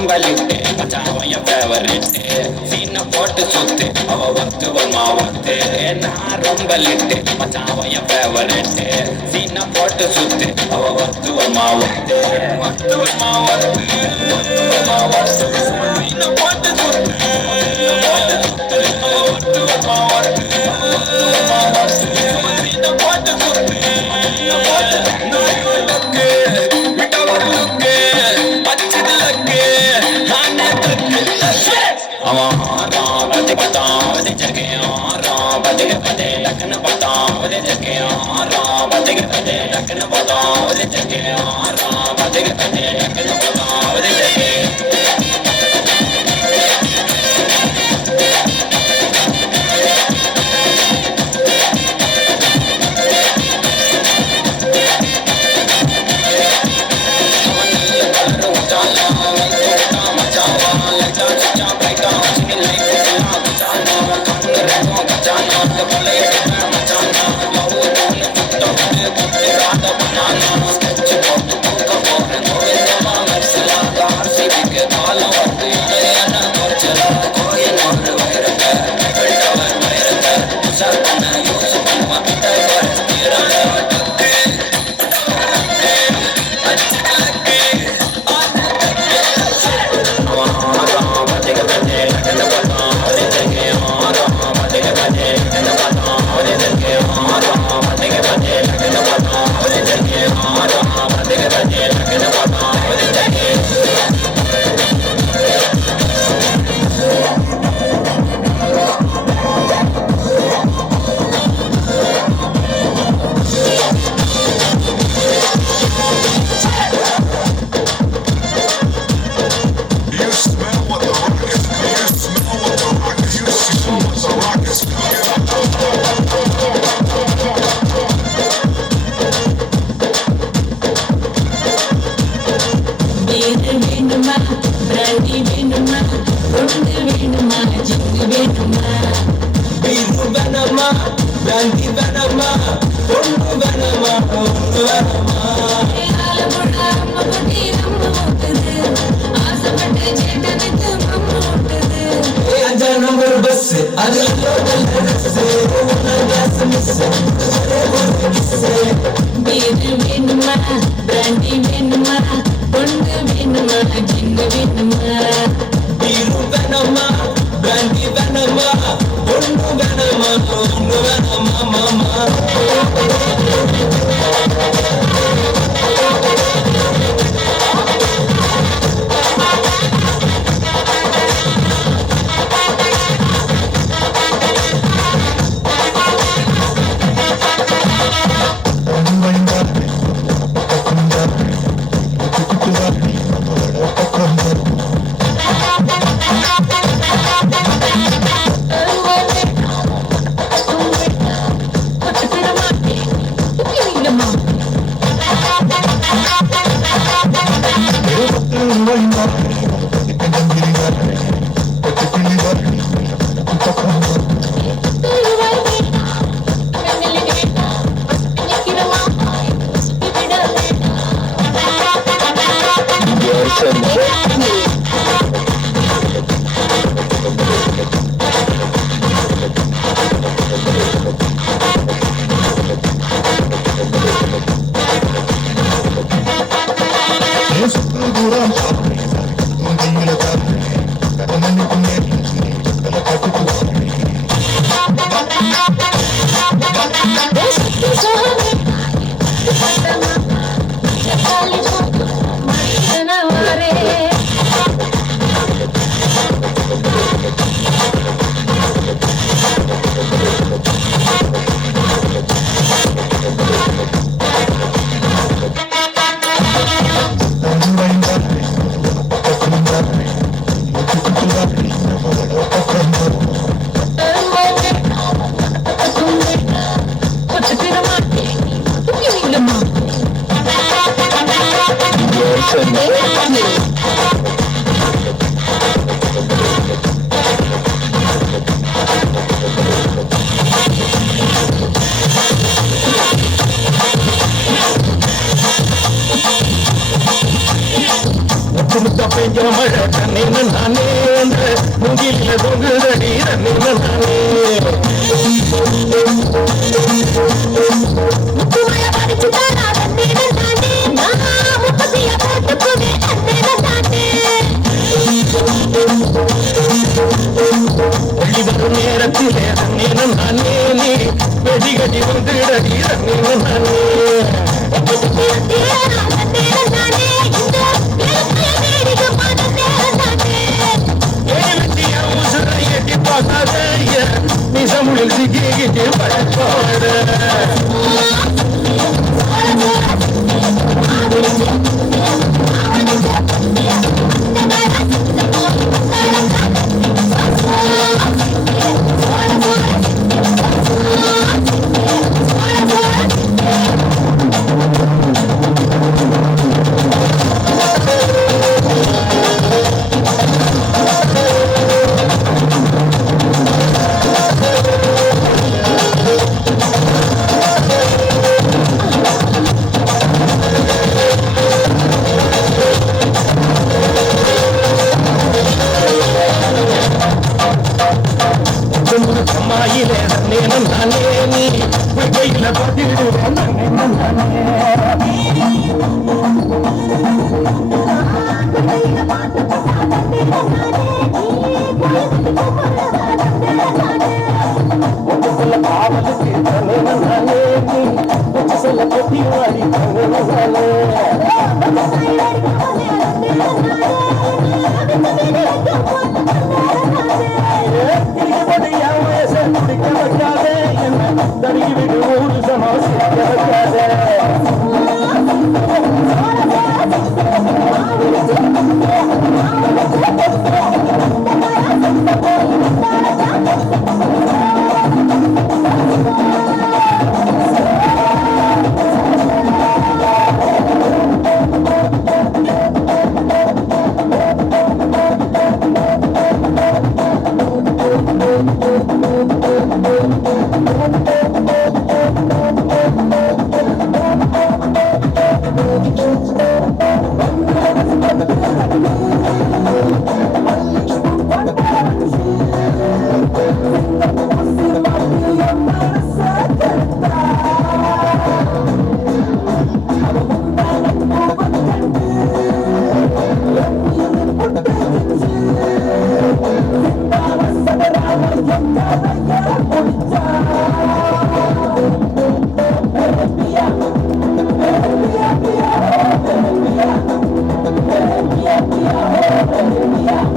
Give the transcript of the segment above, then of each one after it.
ரொம்பலிட்டு மச்சான் என் ஃபேவரட் சீனை போட்டு சுத்து அவ ஒத்துவமா ஒத்து நான் ரொம்பலிட்டு மச்சான் என் ஃபேவரட் சீனை போட்டு சுத்து அவ ஒத்துவமா ஒத்து ஒத்துவமா ஒத்து ஒத்துவமா ஒத்து சீனை போட்டு சுத்து போட்டு சுத்து அவ ஒத்துவமா ஒத்து ஒத்துவமா ஒத்து சீனை போட்டு சுத்து போட்டு நாக்கு விட்டவர்களுக்கு பச்சதுலக்கு நானே தக்கு அவன் ஆறாம் பதி பத்தாம் பதி ஜகே ஆறாம் பதி பதே டக்குன்னு பத்தாம் பதி ஜகே ஆறாம் பதி பதே டக்குன்னு பத்தாம் பதி ஜகே ஆறாம் பதி பதே டக்குன்னு பத்தாம் பதி ஜகே முத்த பெஞ்ச மழை தண்ணீன்னு நானே அந்த முங்கில தொங்குதடி தண்ணீன்னு நானே முத்துமலை படிச்சுட்டானா தண்ணீன்னு நானே நான் முப்பத்திய போட்டுக்குவே தண்ணீன்னு நானே வெள்ளி வரும் நேரத்திலே தண்ணீன்னு நானே நீ வெடி கட்டி வந்துடடி தண்ணீன்னு நானே நிசமுடில் சிக்கிக்கிட்டு பழப்பாட அம்மாயிலே நேனம் நானே நீ கையில பார்த்துடுவேன் நானே ஆவலுக்கு நானே நீ சொல்ல கொட்டி வாடி தடுக்கி விட்டு ஊரு சமாசிக்காத Yeah.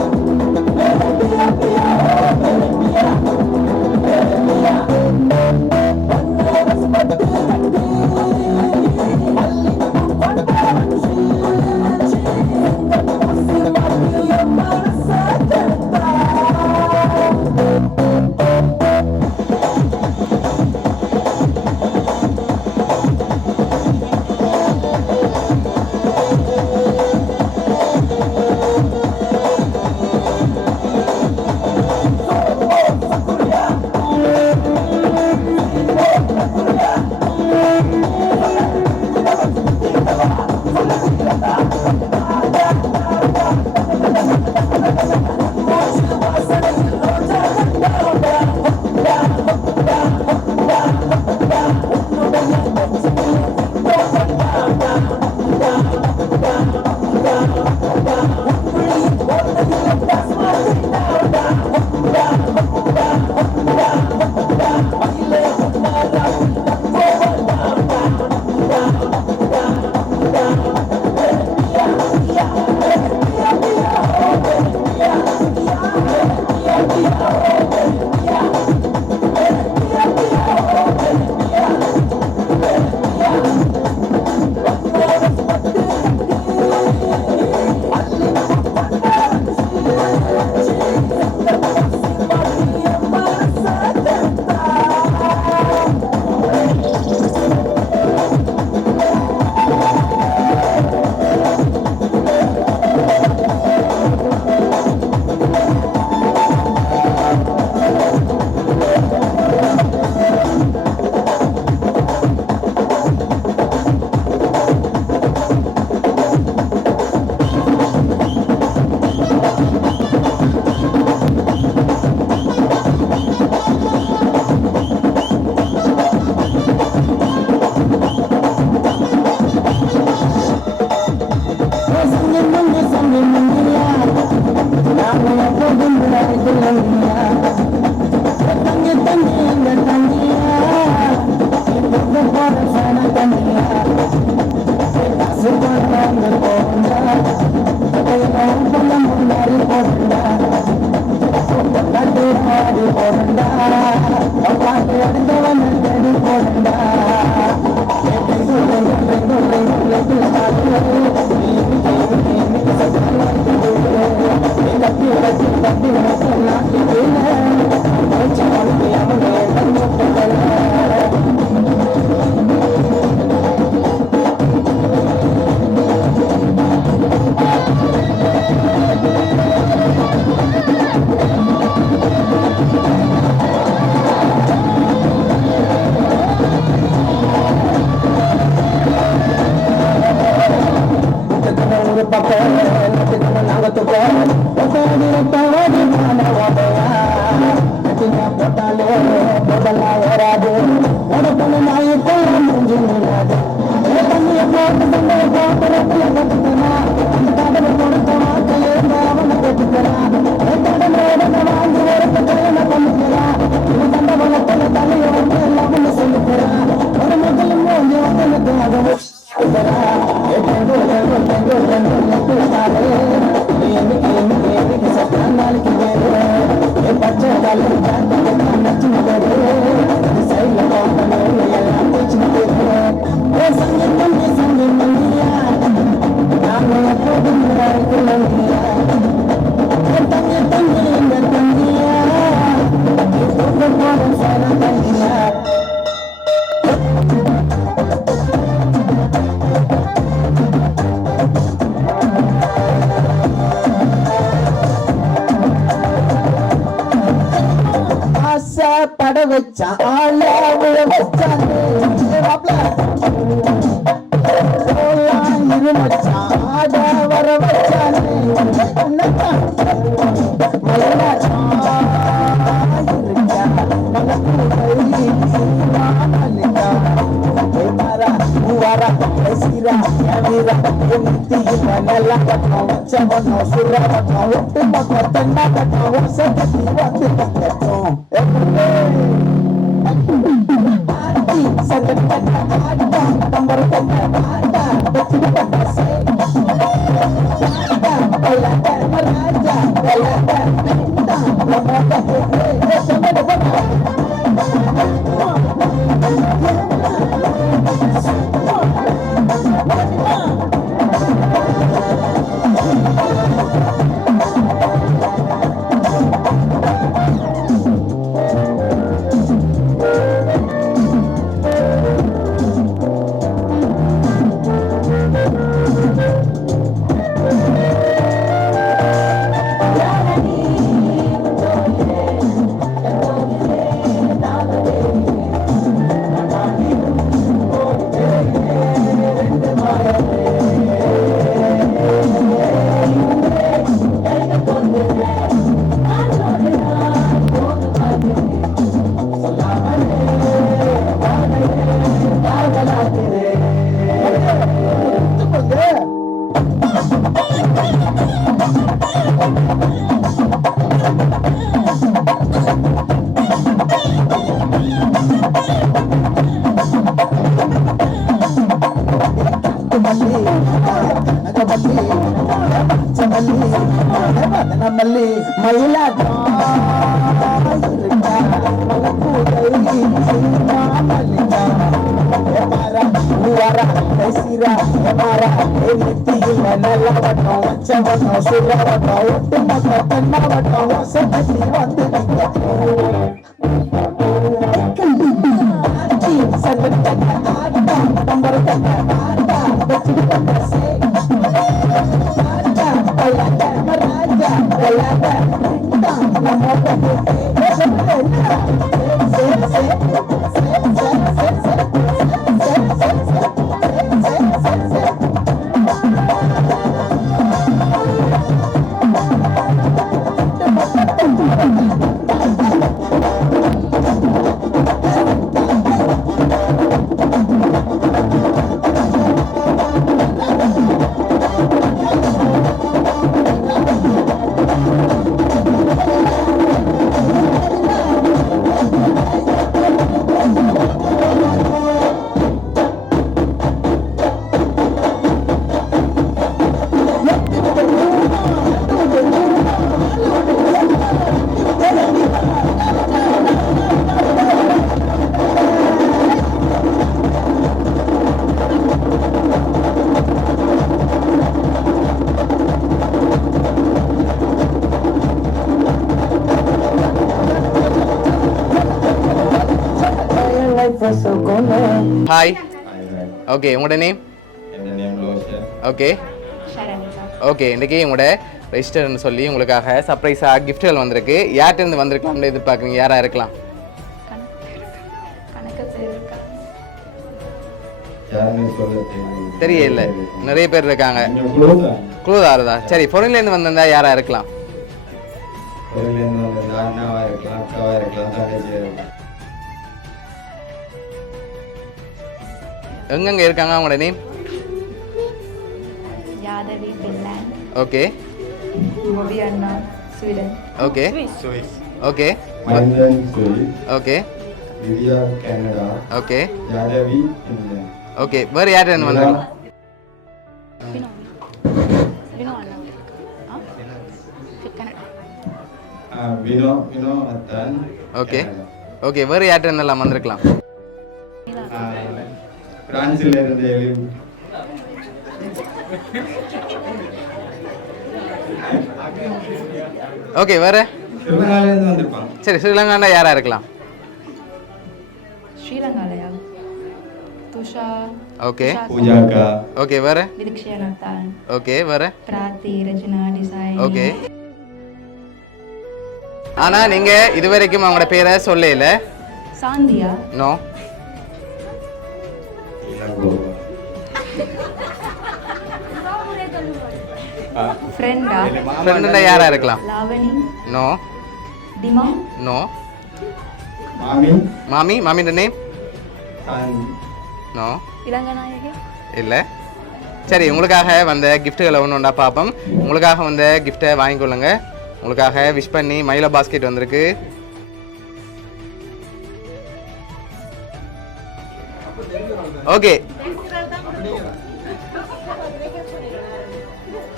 தம்பி மங்கியா நாம எப்போதும் விளையாடுலையா தங்கி தங்கி இந்த தங்கியா போற சன தங்கியா காசு போறாங்க போண்டா முன்னாடி போண்டா பாட்டு பாடி போண்டா பாட்டு அடைந்தவன் தேடி போண்டா ஒரு பக்கம் நாங்கத்துக்கோ போட்டாலே போடலாம் வராது உடம்பு நாயை போல முடிஞ்சு முடியாது தண்ணியை போட்டு தண்டையை போட்டு கடலை கொடுத்தவா கையிருந்த அவனை கேட்டுக்கிறான் வாங்கி ஒரு கல்யாணம் பண்ணிக்கிறான் இது தண்டை வளர்த்துல தலையை வந்து எல்லாம் சொல்லிக்கிறான் ஒரு முதலும் வந்து வந்து அதை பட வச்சான் ஆள விழ வச்சான் இரு மச்சான் ஆட வர வச்சான் நம்மಲ್ಲಿ மயிலாட்டம் ஹாய் Hi. ஓகே உங்களோட name And the name Roshan. Okay okay இன்றைக்கி உங்களோட ரெஜிஸ்டர்னு சொல்லி உங்களுக்காக சர்ப்ரைஸாக கிஃப்ட்கள் வந்திருக்கு யார்கிட்டருந்து வந்திருக்கலாம்னு எதிர்பார்க்குறீங்க யாராக இருக்கலாம் யாருன்னு சொல்ல தெரியல நிறைய பேர் இருக்காங்க குழுதா குழுதாருதா சரி பொருள்லேருந்து வந்திருந்தா யாராக இருக்கலாம் பொருள்லேருந்து வந்து அண்ணாவா இருக்கலாம் அக்காவா இருக்கலாம் தங்கச்சியா இருக்கலாம் எங்கெங்கே இருக்காங்க அவங்களோட name Yadavi Finland okay Gopi அண்ணா Sweden okay Swiss okay Manthan Swiss okay Vidya Canada okay Yadavi இங்கிலாந்து ஓகே வேறு யார்கிட்ட வந்திருக்கலாம் வினோ வினோ அண்ணா வினோ அத்தன் ஓகே ஓகே வேறு யார்கிட்ட இருந்தெல்லாம் வந்திருக்கலாம் பிரான்சில் இருந்து எலிம் ஓகே வேறு சிவகாலேருந்து வந்திருப்பாங்க சரி ஸ்ரீலங்காண்டா யாராக இருக்கலாம் ஸ்ரீலங்காலயா துஷா ஓகே பூஜாக்கா ஓகே வேறு விதிக்ஷயா நத்தான் ஓகே வேறு பிராத்தி ரச்சனா டிசைன் ஓகே ஆனால் நீங்கள் இதுவரைக்கும் அவங்களோட பேரை சொல்லல சாந்தியா நோ இளங்கோ ஃப்ரெண்டா ஃப்ரெண்டுண்டா யாராக இருக்கலாம் லாவணி நோ டிமா நோ மாமி மாமியோட நேம் அண்ட் நோ இளங்கநாயகி இல்லை சரி உங்களுக்காக வந்த கிஃப்ட்டுகளை ஒன்று ஒன்றா பார்ப்போம் உங்களுக்காக வந்த கிஃப்ட்டை வாங்கிக்கொள்ளுங்க உங்களுக்காக விஷ் பண்ணி மயிலா பாஸ்கெட் வந்திருக்கு ஓகே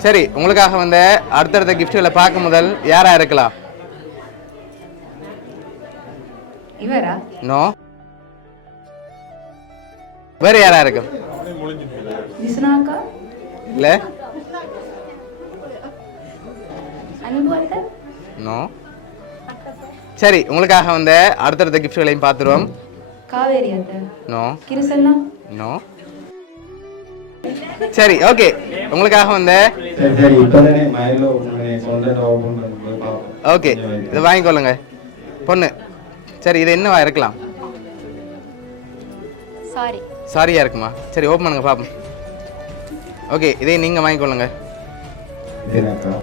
சரி உங்களுக்காக வந்த அடுத்தடுத்த கிஃப்ட்டுகளை பார்க்கும் முதல் யாரா இருக்கலாம் இவரா நோ வேறு யாரா இருக்கு விஸ்வநாக்கா இல்லை அன்பு அத்தை நோ சரி உங்களுக்காக வந்த அடுத்தடுத்த கிஃப்ட்களையும் பார்த்துருவோம் காவேரி அத்தை நோ கிருசல்லா நோ சரி ஓகே உங்களுக்காக வந்த சரி இப்போதானே மயிலோ கொண்டாட ஓப்பன் பண்ணி போய் பார்ப்போம் ஓகே இதை வாங்கிக்கொள்ளுங்க பொண்ணு சரி இது என்னவா இருக்கலாம் சாரி சாரியா இருக்குமா சரி ஓப்பன் பண்ணுங்க பார்ப்போம் ஓகே இதை நீங்கள் வாங்கிக்கொள்ளுங்க இது எனக்கா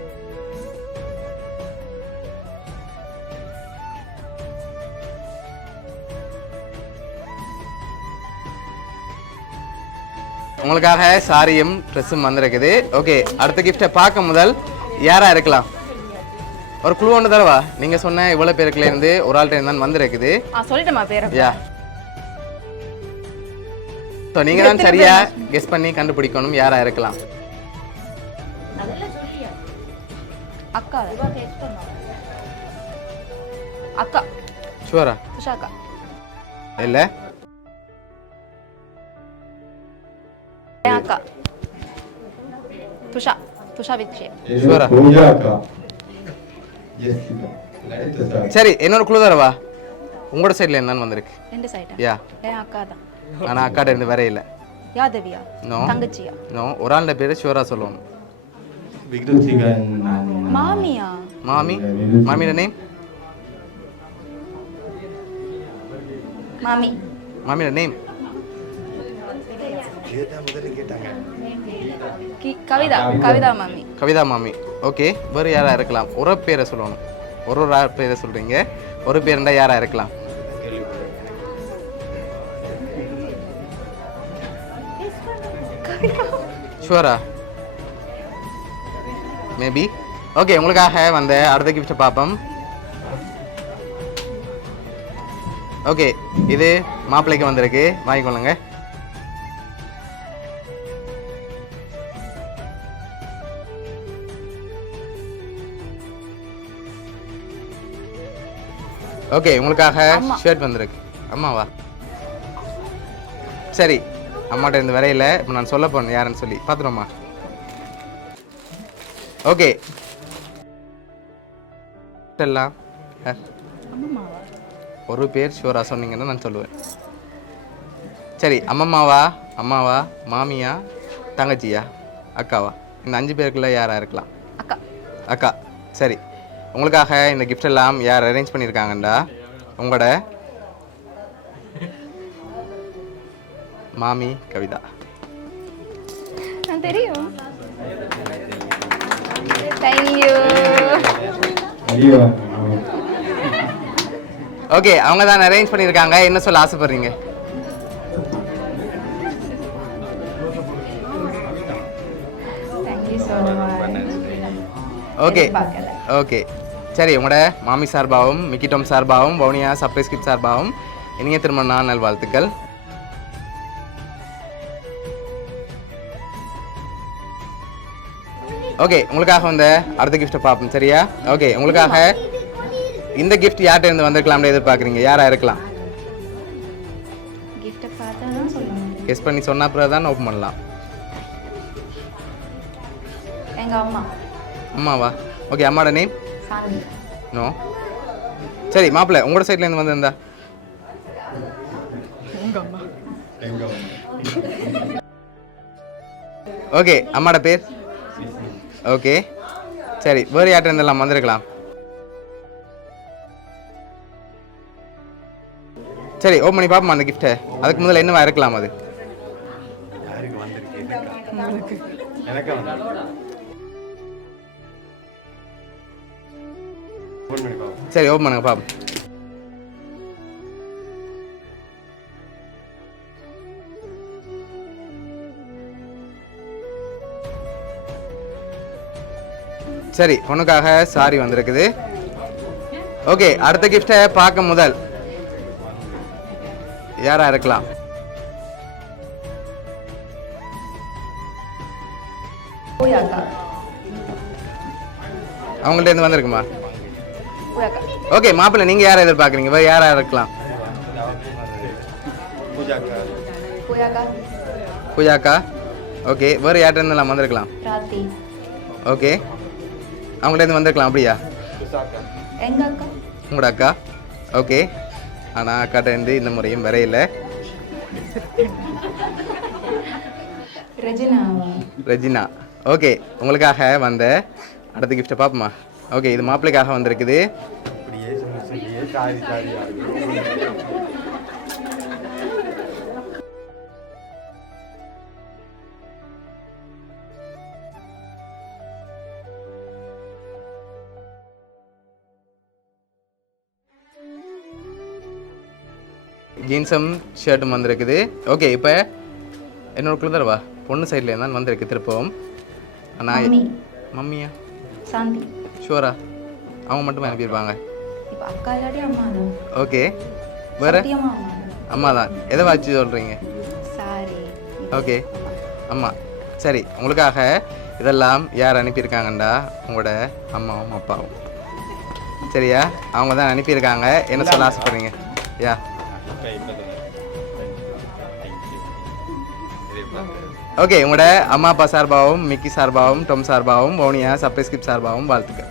உங்களுக்காக சாரியும் ட்ரெஸ்ஸும் வந்திருக்குது ஓகே அடுத்த கிஃப்டை பார்க்க முதல் யாரா இருக்கலாம் ஒரு குழு ஒன்று தரவா நீங்க சொன்ன இவ்வளவு பேருக்குல இருந்து ஒரு ஆள்கிட்ட இருந்தான் வந்திருக்குது சொல்லிட்டமா பேர யா ஸோ நீங்க தான் சரியா கெஸ் பண்ணி கண்டுபிடிக்கணும் யாரா இருக்கலாம் அக்கா அக்கா ஷுவரா துஷாக்கா இல்லை என் அக்கா துஷா துஷா வித்ஷே Sure. பூஜாக்கா ஜெசிகா லலிதா சார் சரி இன்னொரு குழு தரவா உங்களோட சைடில் இருந்தான்னு வந்திருக்கு ரெண்டு சைடா யா என் அக்கா தான் ஆனால் அக்காட்ட இருந்து வேற இல்லை யாதவியா நோ தங்கச்சியா நோ ஒரு ஆளுடைய பேர் ஷுவரா சொல்லணும் விக்ரம்சிகா மாமியா மாமி மாமியோட நேம் மாமி மாமியோட நேம் கவிதா கவிதா மாமி கவிதா மாமி ஓகே வேறு யாரா இருக்கலாம் ஒரு பேரை சொல்லணும் ஒரு ஒரு ஆள் பேரை சொல்றீங்க ஒரு பேருண்டா யாரா இருக்கலாம் ஷுவரா மேபி ஓகே உங்களுக்காக வந்த அடுத்த கிஃப்ட்டை பார்ப்போம் ஓகே இது மாப்பிள்ளைக்கு வந்திருக்கு வாங்கிக்கொள்ளுங்க ஓகே உங்களுக்காக ஷர்ட் வந்திருக்கு அம்மாவா சரி அம்மாட்ட இருந்து வரையில இப்போ நான் சொல்ல போறேன் யாருன்னு சொல்லி பார்த்துருவோம்மா ஓகே எல்லாம் யார்? ஒரு பேர் ஷுவரா சொன்னீங்கன்னா நான் சொல்லுவேன் சரி அம்மம்மாவா, அம்மாவா, மாமியா, தங்கச்சியா, அக்காவா? இந்த 5 பேருக்குள்ள யாரா இருக்கலாம்? அக்கா. அக்கா. சரி, உங்களுக்காக இந்த gift எல்லாம் யார் அரேஞ்ச் பண்ணியிருக்காங்கண்டா, உங்களோட மாமி கவிதா. நான் தெரியும். தேங்க்யூ. ஐயோ ஓகே, அவங்க தான் அரேஞ்ச் பண்ணியிருக்காங்க. என்ன சொல்ல ஆசைப்படுறீங்க? Thank you so much. ஓகே எதிர்பார்க்கல. ஓகே சரி, உங்களோட மாமி சார்பாகவும் மிக்கி டாம் சார்பாகவும் வவுனியா சர்ப்ரைஸ் கிஃப்ட் சார்பாகவும் இனிய திருமண நாள் நல்வாழ்த்துக்கள். ஓகே, உங்களுக்காக வந்த அடுத்த கிஃப்ட்டை பார்ப்போம். சரியா? ஓகே, உங்களுக்காக இந்த கிஃப்ட் யார்கிட்ட இருந்து வந்திருக்கலாம்னு எதிர்பார்க்குறீங்க? யாரா இருக்கலாம்? கிஃப்ட்டை பார்த்தா தான் சொல்லணும். கெஸ் பண்ணி சொன்ன அப்புறம் தான் ஓப்பன் பண்ணலாம். எங்க அம்மா அம்மாவா? ஓகே, அம்மாவோட நேம்? சாந்தி. நோ. சரி மாப்பிள்ளை, உங்களோட சைட்ல இருந்து வந்திருந்தா? ஓகே, அம்மாவோட பேர்? ஓகே சரி, வேறு யார்கிட்ட இருந்தெல்லாம் வந்திருக்கலாம்? சரி, ஓப்பன் பண்ணி பார்ப்போம் அந்த கிஃப்ட்டை. அதுக்கு முதல்ல என்னவா இருக்கலாம் அது? சரி, ஓப்பன் பண்ணுங்க பாப்போம். சரி, பொண்ணுக்காக சாரி வந்திருக்குது. ஓகே, அடுத்த கிஃப்டை பார்க்க முதல் யாரா இருக்கலாம்? பூயாக்கா. அவங்கள்ட்ட இருந்து வந்திருக்குமா? பூயாக்கா. ஓகே, மாப்பிள்ளை நீங்க யாரை எதிர்பார்க்குறீங்க? வேறு யாரா இருக்கலாம்? பூயாக்கா. பூஜாக்கா. ஓகே, வேறு யார்கிட்ட இருந்தெல்லாம் வந்திருக்கலாம்? ராத்தி. ஓகே, அவங்கள்ட்ட இருந்து வந்திருக்கலாம். அப்படியா? எங்க அக்கா. உங்களோட அக்கா. ஓகே, ஆனால் அக்காட்ட இருந்து இந்த முறையும் வரையில. ரெஜினா. ரெஜினா. ஓகே, உங்களுக்காக வந்த அடுத்த கிஃப்ட்டை பார்ப்போமா? ஓகே, இது மாப்பிள்ளைக்காக வந்திருக்குது. ஜீன்ஸும் ஷர்ட்டும் வந்திருக்குது. ஓகே, இப்போ என்னோட குழுதரவா பொண்ணு சைடில் இருந்தால் வந்திருக்கு திருப்பவும். ஆனால் மம்மி. மம்மியா? சாந்தி. ஷூரா? அவங்க மட்டும் அனுப்பியிருப்பாங்க. இப்போ அக்கா இல்லாட்டி அம்மா தான். ஓகே, வேறு? சத்தியமா அம்மா தான். அம்மா தான். எதை வச்சு சொல்கிறீங்க? சாரி. ஓகே, அம்மா. சரி, உங்களுக்காக இதெல்லாம் யார் அனுப்பியிருக்காங்கண்டா, உங்களோட அம்மாவும் அப்பாவும். சரியா? அவங்க தான் அனுப்பியிருக்காங்க. என்ன சொல்ல ஆசைப்படுறீங்க? யா. ஓகே, உங்களோட அம்மா அப்பா சார்பாகவும் மிக்கி சார்பாகவும் டொம் சார்பாகவும் வவுனியா சர்ப்ரைஸ் கிஃப்ட் சார்பாகவும் வாழ்த்துக்கள்.